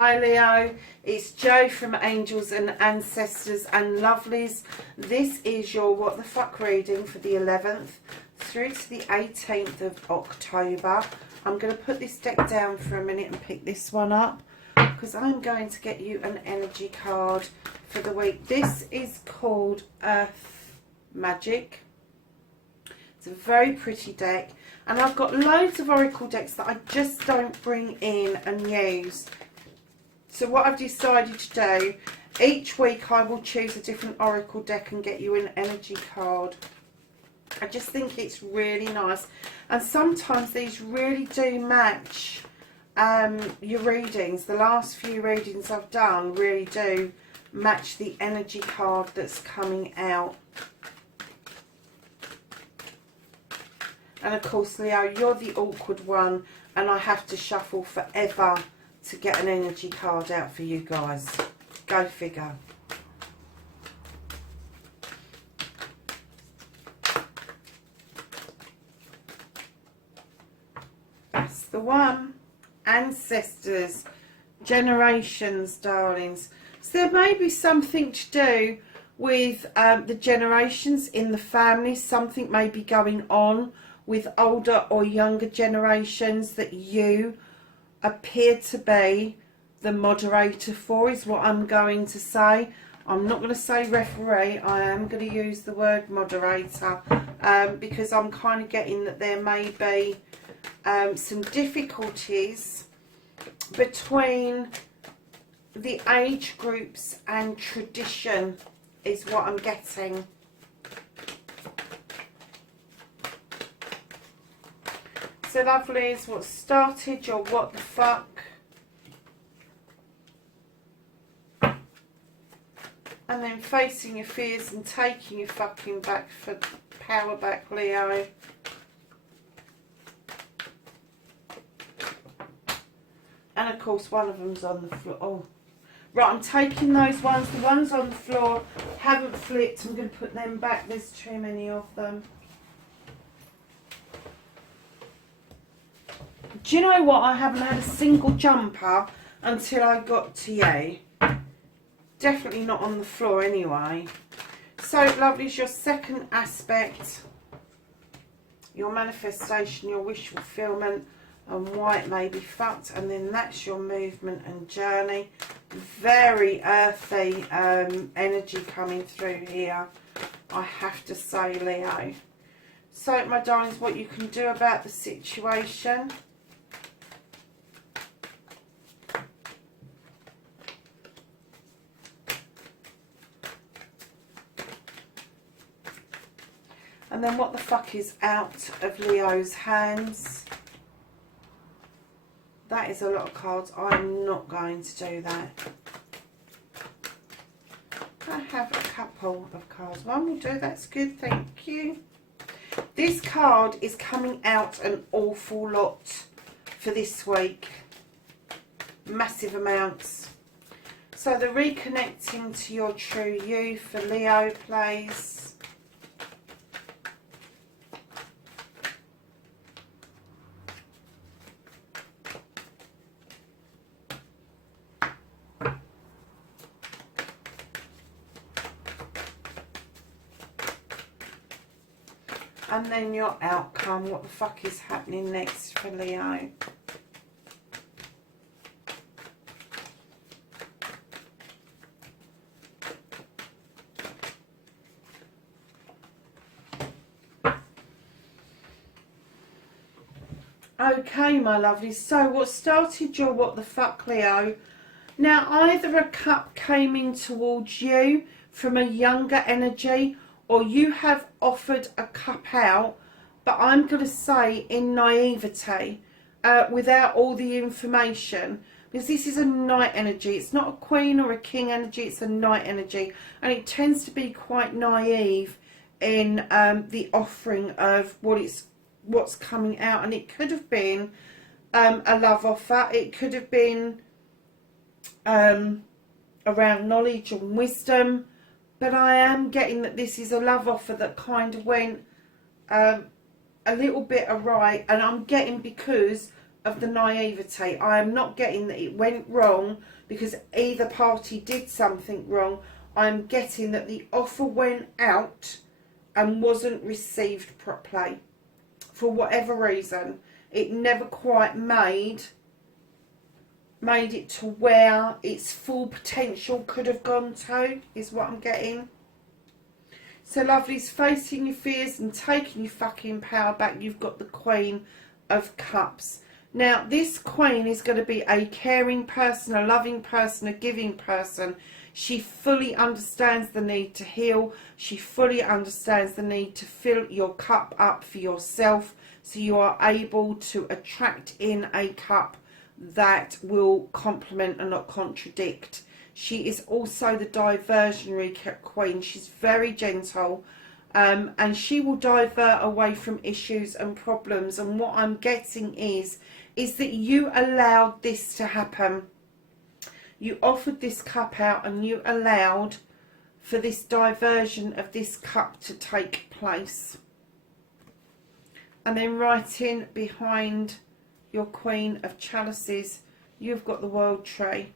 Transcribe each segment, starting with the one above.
Hi Leo, it's Jo from Angels and Ancestors and Lovelies. This is your What the Fuck reading for the 11th through to the 18th of October. I'm going to put this deck down for a minute and pick this one up because I'm going to get you an energy card for the week. This is called Earth Magic. It's a very pretty deck, and I've got loads of oracle decks that I just don't bring in and use. So what I've decided to do, each week I will choose a different oracle deck and get you an energy card. I just think it's really nice. And sometimes these really do match your readings. The last few readings I've done really do match the energy card that's coming out. And of course, Leo, you're the awkward one, and I have to shuffle forever to get an energy card out for you guys. Go figure. That's the one. Ancestors, generations, darlings. So there may be something to do with the generations in the family. Something may be going on with older or younger generations that you appear to be the moderator for, is what I'm going to say. I'm not going to say referee, I am going to use the word moderator, because I'm kind of getting that there may be some difficulties between the age groups and tradition, is what I'm getting. So lovelies, what started your what the fuck? And then facing your fears and taking your fucking back for power back, Leo. And of course one of them's on the floor. Oh. Right, I'm taking those ones. The ones on the floor haven't flipped. I'm going to put them back. There's too many of them. Do you know what? I haven't had a single jumper until I got to you. Definitely not on the floor anyway. So, lovelies, your second aspect, your manifestation, your wish fulfillment, and why it may be fucked. And then that's your movement and journey. Very earthy energy coming through here, I have to say, Leo. So, my darlings, what you can do about the situation. And then what the fuck is out of Leo's hands. That is a lot of cards. I'm not going to do that. I have a couple of cards. One will do. That's good. Thank you. This card is coming out an awful lot for this week. Massive amounts. So the reconnecting to your true you for Leo, please. And then your outcome, what the fuck is happening next for Leo? Okay, my lovely. So what started your what the fuck, Leo? Now, either a cup came in towards you from a younger energy, or you have offered a cup out, but I'm going to say in naivety, without all the information, because this is a knight energy. It's not a queen or a king energy, it's a knight energy. And it tends to be quite naive in the offering of what's coming out. And it could have been a love offer. It could have been around knowledge and wisdom, but I am getting that this is a love offer that kind of went a little bit awry, and I'm getting because of the naivety. I am not getting that it went wrong because either party did something wrong. I'm getting that the offer went out and wasn't received properly for whatever reason. It never quite made it to where its full potential could have gone to, is what I'm getting. So lovely's facing your fears and taking your fucking power back. You've got the Queen of Cups. Now, this Queen is going to be a caring person, a loving person, a giving person. She fully understands the need to heal. She fully understands the need to fill your cup up for yourself, so you are able to attract in a cup that will complement and not contradict. She is also the diversionary queen. She's very gentle, and she will divert away from issues and problems. And what I'm getting is that you allowed this to happen. You offered this cup out and you allowed for this diversion of this cup to take place. And then right in behind your Queen of Chalices, you've got the World Tree.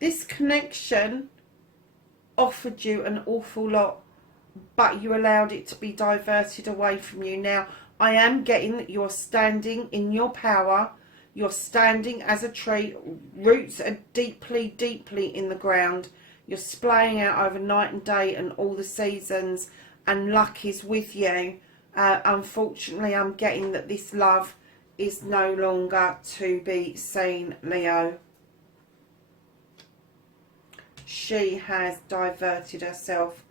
This connection offered you an awful lot, but you allowed it to be diverted away from you. Now, I am getting that you're standing in your power. You're standing as a tree. Roots are deeply, deeply in the ground. You're splaying out over night and day and all the seasons, and luck is with you. Unfortunately, I'm getting that this love is no longer to be seen, Leo. She has diverted herself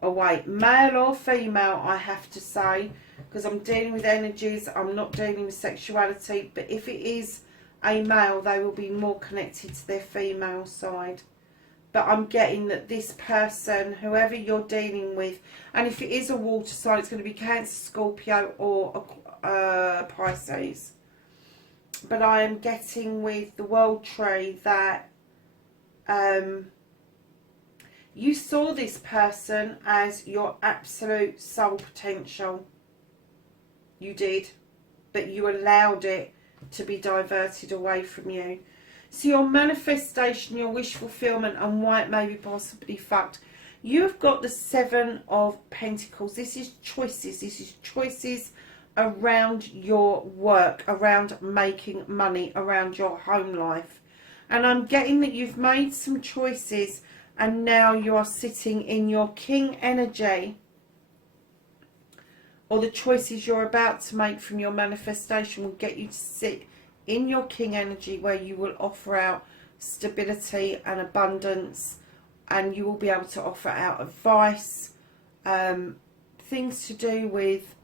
away. Male or female, I have to say, because I'm dealing with energies, I'm not dealing with sexuality, but if it is a male, they will be more connected to their female side. But I'm getting that this person, whoever you're dealing with, and if it is a water sign, it's going to be Cancer, Scorpio or Pisces. But I am getting with the World Tree that you saw this person as your absolute soul potential. You did, but you allowed it to be diverted away from you. So your manifestation, your wish fulfillment, and why it may be possibly fucked. You've got the Seven of Pentacles. This is choices. This is choices around your work, around making money, around your home life. And I'm getting that you've made some choices and now you are sitting in your King energy, or the choices you're about to make from your manifestation will get you to sit in your King energy, where you will offer out stability and abundance, and you will be able to offer out advice, things to do with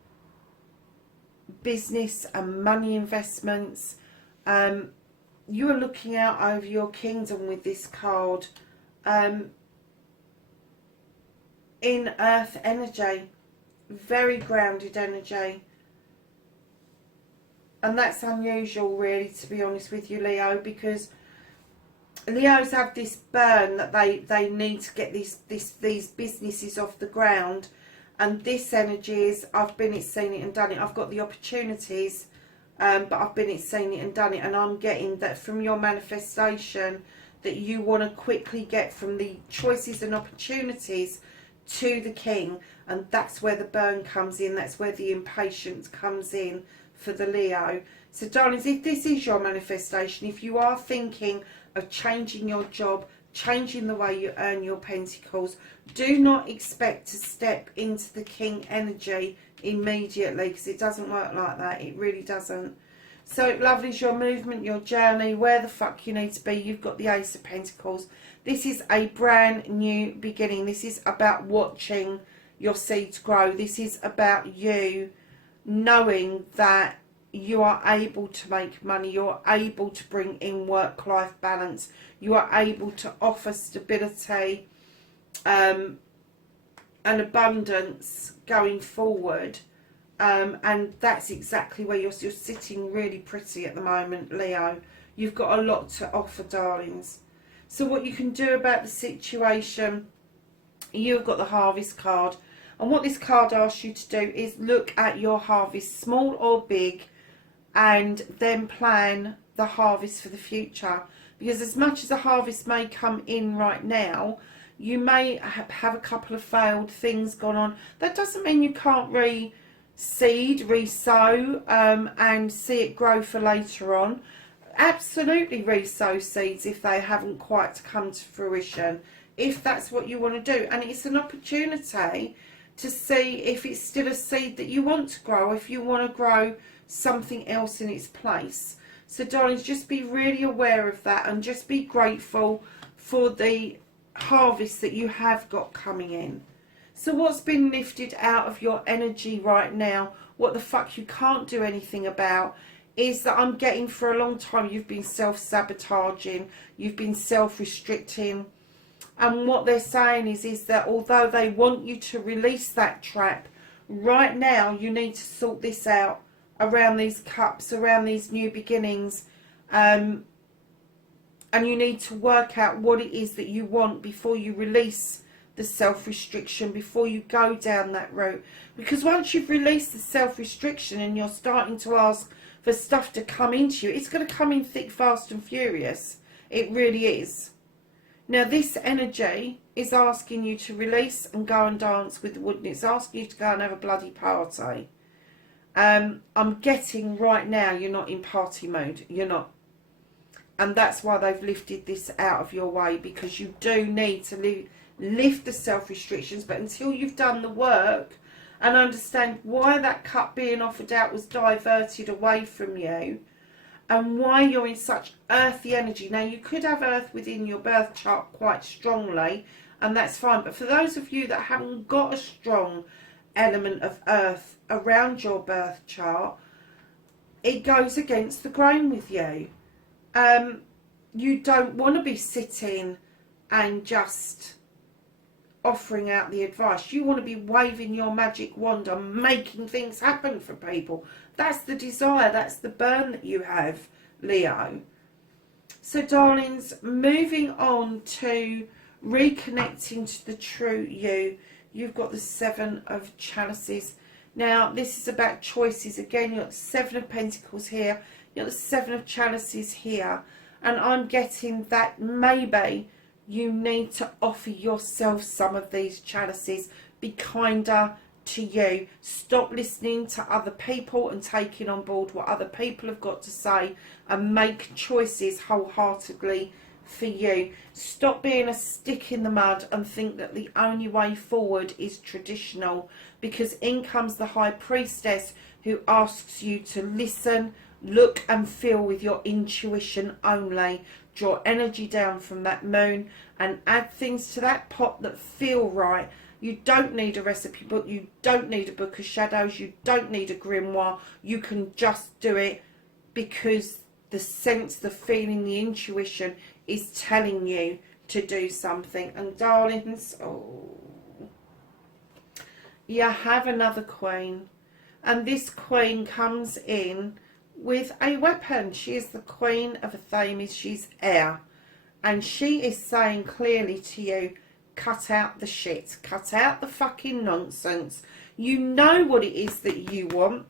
business and money investments. You are looking out over your kingdom with this card, in earth energy, very grounded energy. And that's unusual, really, to be honest with you, Leo, because Leos have this burn that they need to get these businesses off the ground. And this energy is, I've been it, seen it and done it. I've got the opportunities, but I've been it, seen it and done it. And I'm getting that from your manifestation, that you want to quickly get from the choices and opportunities to the king. And that's where the burn comes in. That's where the impatience comes in for the Leo. So darlings, if this is your manifestation, if you are thinking of changing your job, changing the way you earn your pentacles, do not expect to step into the king energy immediately, because it doesn't work like that. It really doesn't. So lovely is your movement, your journey, where the fuck you need to be. You've got the Ace of Pentacles. This is a brand new beginning. This is about watching your seeds grow. This is about you knowing that you are able to make money. You're able to bring in work-life balance. You are able to offer stability and abundance going forward. And that's exactly where you're sitting really pretty at the moment, Leo. You've got a lot to offer, darlings. So what you can do about the situation, you've got the harvest card. And what this card asks you to do is look at your harvest, small or big, and then plan the harvest for the future. Because as much as a harvest may come in right now, you may have a couple of failed things gone on. That doesn't mean you can't reseed, re-sow, and see it grow for later on. Absolutely re-sow seeds if they haven't quite come to fruition, if that's what you want to do. And it's an opportunity to see if it's still a seed that you want to grow, if you want to grow something else in its place. So darlings, just be really aware of that and just be grateful for the harvest that you have got coming in. So what's been lifted out of your energy right now, what the fuck you can't do anything about, is that I'm getting for a long time you've been self-sabotaging, you've been self-restricting. And what they're saying is that although they want you to release that trap, right now you need to sort this out around these cups, around these new beginnings. And you need to work out what it is that you want before you release the self-restriction, before you go down that route. Because once you've released the self-restriction and you're starting to ask for stuff to come into you, it's going to come in thick, fast and furious. It really is. Now this energy is asking you to release and go and dance with the wood, and it's asking you to go and have a bloody party. I'm getting right now you're not in party mode. You're not. And that's why they've lifted this out of your way, because you do need to lift the self-restrictions. But until you've done the work and understand why that cup being offered out was diverted away from you, and why you're in such earthy energy. Now, you could have earth within your birth chart quite strongly, and that's fine. But for those of you that haven't got a strong element of earth around your birth chart, it goes against the grain with you. You don't want to be sitting and just offering out the advice. You want to be waving your magic wand and making things happen for people. That's the desire, that's the burn that you have, Leo. So darlings, moving on to reconnecting to the true you, you've got the Seven of Chalices. Now this is about choices again. You've got the Seven of Pentacles here, you've got the Seven of Chalices here, and I'm getting that maybe you need to offer yourself some of these chalices. Be kinder to you. Stop listening to other people and taking on board what other people have got to say, and make choices wholeheartedly for you. Stop being a stick in the mud and think that the only way forward is traditional, because in comes the High Priestess, who asks you to listen, look and feel with your intuition only. Draw energy down from that moon and add things to that pot that feel right. You don't need a recipe book, you don't need a book of shadows, you don't need a grimoire. You can just do it because the sense, the feeling, the intuition is telling you to do something. And darlings, you have another Queen, and this Queen comes in with a weapon. She is the Queen of Athames. She's air, and she is saying clearly to you, cut out the shit, cut out the fucking nonsense. You know what it is that you want,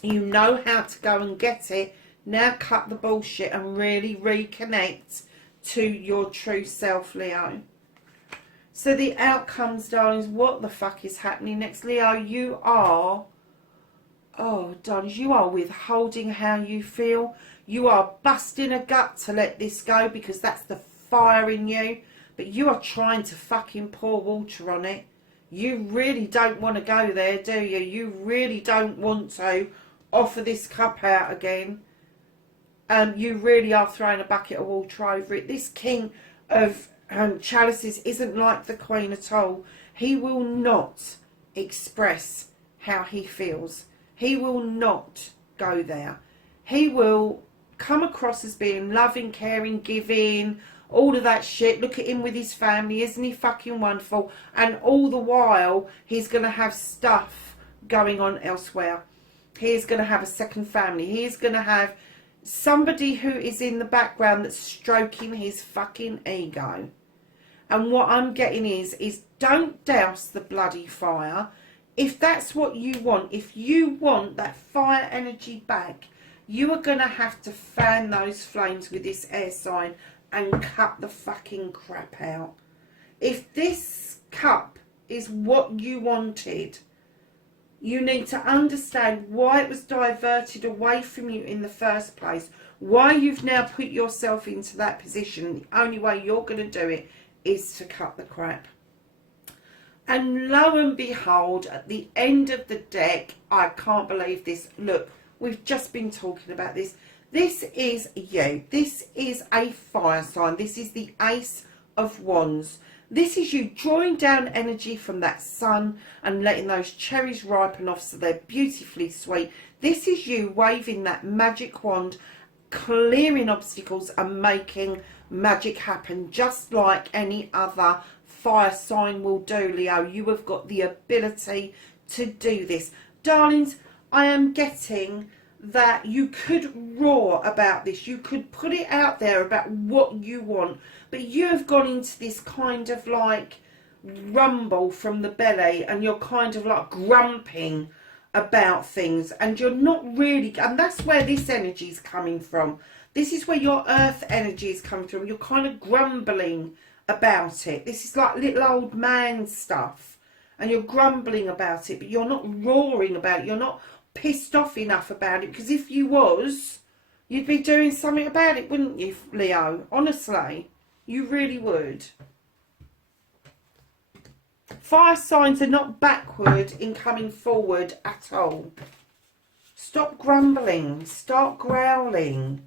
you know how to go and get it. Now cut the bullshit and really reconnect to your true self, Leo. So the outcomes, darlings, what the fuck is happening next? Leo, you are, oh, darlings, you are withholding how you feel. You are busting a gut to let this go because that's the fire in you. But you are trying to fucking pour water on it. You really don't want to go there, do you? You really don't want to offer this cup out again. You really are throwing a bucket of water over it. This King of Chalices isn't like the Queen at all. He will not express how he feels. He will not go there. He will come across as being loving, caring, giving, all of that shit. Look at him with his family. Isn't he fucking wonderful? And all the while, he's going to have stuff going on elsewhere. He is going to have a second family. He is going to have somebody who is in the background that's stroking his fucking ego. And what I'm getting is don't douse the bloody fire. If that's what you want, if you want that fire energy back, you are going to have to fan those flames with this air sign and cut the fucking crap out. If this cup is what you wanted, you need to understand why it was diverted away from you in the first place, why you've now put yourself into that position. The only way you're going to do it is to cut the crap. And lo and behold, at the end of the deck, I can't believe this. Look, we've just been talking about this. This is you. This is a fire sign. This is the Ace of Wands. This is you drawing down energy from that sun and letting those cherries ripen off so they're beautifully sweet. This is you waving that magic wand, clearing obstacles and making magic happen, just like any other fire sign will do, Leo. You have got the ability to do this. Darlings, I am getting that you could roar about this. You could put it out there about what you want. But you have gone into this kind of like rumble from the belly, and you're kind of like grumping about things, and you're not really, and that's where this energy is coming from. This is where your earth energy is coming from. You're kind of grumbling about it. This is like little old man stuff, and you're grumbling about it, but you're not roaring about it. You're not pissed off enough about it, because if you was, you'd be doing something about it, wouldn't you, Leo? Honestly, you really would. Fire signs are not backward in coming forward at all. Stop grumbling. Start growling.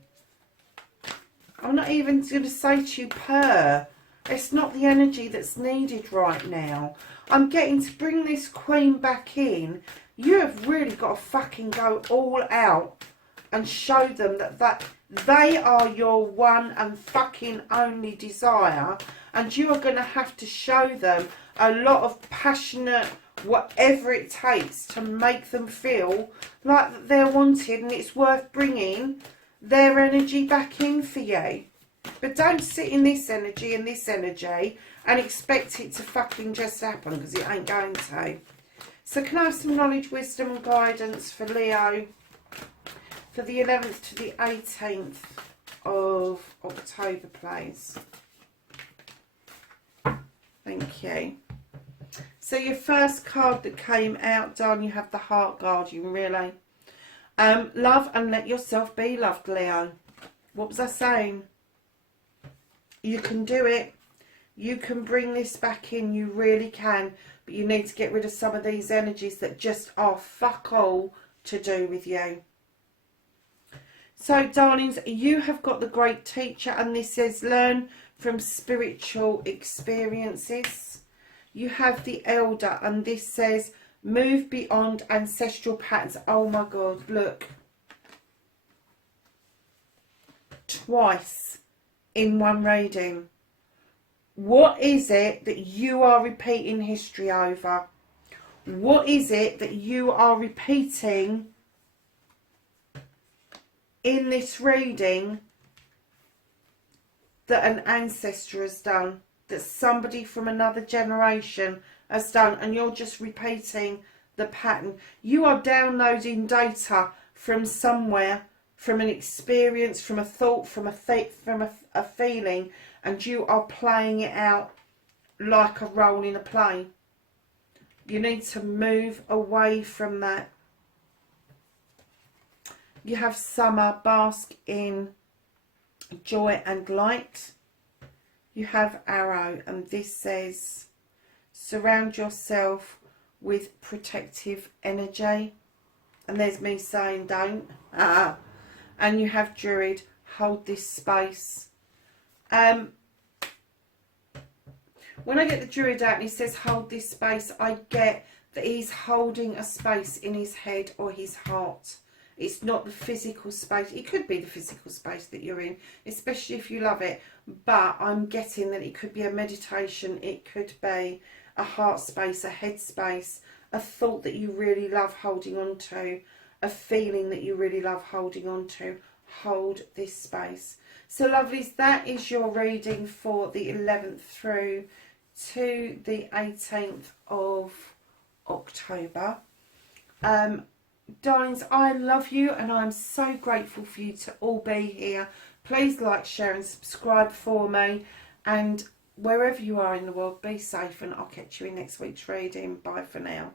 I'm not even going to say to you purr. It's not the energy that's needed right now. I'm getting to bring this queen back in. You have really got to fucking go all out and show them that they are your one and fucking only desire, and you are going to have to show them a lot of passionate whatever it takes to make them feel like that they're wanted, and it's worth bringing their energy back in for you. But don't sit in this energy and this energy and expect it to fucking just happen, because it ain't going to. So can I have some knowledge, wisdom and guidance for Leo for the 11th to the 18th of October, please? Thank you. So your first card that came out, darling, you have the Heart Guardian, really. Love and let yourself be loved, Leo. What was I saying? You can do it. You can bring this back in. You really can. But you need to get rid of some of these energies that just are fuck all to do with you. So, darlings, you have got the Great Teacher, and this says learn from spiritual experiences. You have the Elder, and this says move beyond ancestral patterns. Oh my God, look. Twice in one reading. What is it that you are repeating history over? What is it that you are repeating in this reading that an ancestor has done, that somebody from another generation has done, and you're just repeating the pattern? You are downloading data from somewhere, from an experience, from a thought, from a feeling, and you are playing it out like a role in a play. You need to move away from that. You have Summer, bask in joy and light. You have Arrow, and this says surround yourself with protective energy. And there's me saying don't. And you have Druid, hold this space. When I get the Druid out and he says hold this space, I get that he's holding a space in his head or his heart. It's not the physical space. It could be the physical space that you're in, especially if you love it. But I'm getting that it could be a meditation. It could be a heart space, a head space, a thought that you really love holding on to, a feeling that you really love holding on to. Hold this space. So lovelies, that is your reading for the 11th through to the 18th of October. Darlings, I love you and I'm so grateful for you to all be here. Please like, share and subscribe for me, and wherever you are in the world, be safe, and I'll catch you in next week's reading. Bye for now.